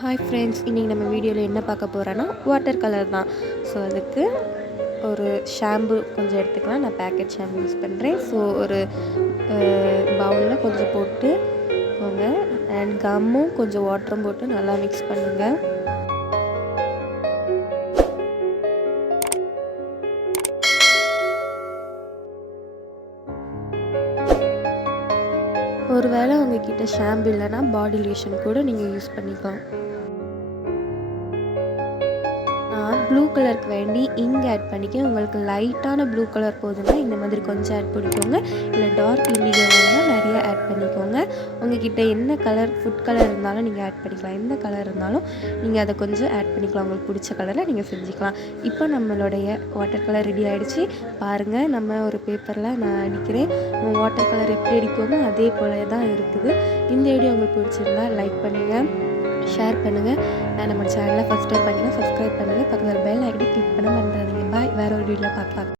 Hi friends, இன்றைக்கி நம்ம வீடியோவில் என்ன பார்க்க போகிறோன்னா வாட்டர் கலர் தான். ஸோ அதுக்கு ஒரு ஷாம்பு கொஞ்சம் எடுத்துக்கலாம். நான் பேக்கெட் ஷாம்பு யூஸ் பண்ணுறேன். ஸோ ஒரு பவுலில் கொஞ்சம் போட்டு போங்க அண்ட் கம்மும் கொஞ்சம் வாட்டரும் போட்டு நல்லா மிக்ஸ் பண்ணுங்கள். ஒரு வேளை உங்ககிட்ட ஷாம்பு இல்லைன்னா பாடி லோஷன் கூட நீங்கள் யூஸ் பண்ணிக்கலாம். நான் ப்ளூ கலருக்கு வேண்டி இங்கே ஆட் பண்ணிக்கேன். உங்களுக்கு லைட்டான ப்ளூ கலர் போதுன்னா இந்த மாதிரி கொஞ்சம் ஆட் பண்ணிக்கோங்க. இல்லை டார்க் இண்டிகோ வேணால் நிறைய ஆட் பண்ணிக்கோங்க. உங்ககிட்ட என்ன கலர் ஃபுட் கலர் இருந்தாலும் நீங்கள் ஆட் பண்ணிக்கலாம். எந்த கலர் இருந்தாலும் நீங்கள் அதை கொஞ்சம் ஆட் பண்ணிக்கலாம். உங்களுக்கு பிடிச்ச கலரை நீங்கள் செஞ்சுக்கலாம். இப்போ நம்மளுடைய வாட்டர் கலர் ரெடி ஆகிடுச்சு. பாருங்கள், நம்ம ஒரு பேப்பரில் நான் அடிக்கிறேன். வாட்டர் கலர் எப்படி அடிப்போமோ அதே போல தான் இருக்குது. இந்த வீடியோ உங்களுக்கு பிடிச்சிருந்தா லைக் பண்ணுங்கள், ஷேர் பண்ணுங்கள். நம்ம சேனலை ஃபஸ்ட் டைம் பண்ணிங்கன்னா சப்ஸ்கிரைப் பண்ணுங்கள். பக்கத்தில் பெல் ஐக்கனை கிளிக் பண்ண மறந்துடாதீங்க. பாய். வேறு ஒரு வீடியோவில் பார்க்கலாம்.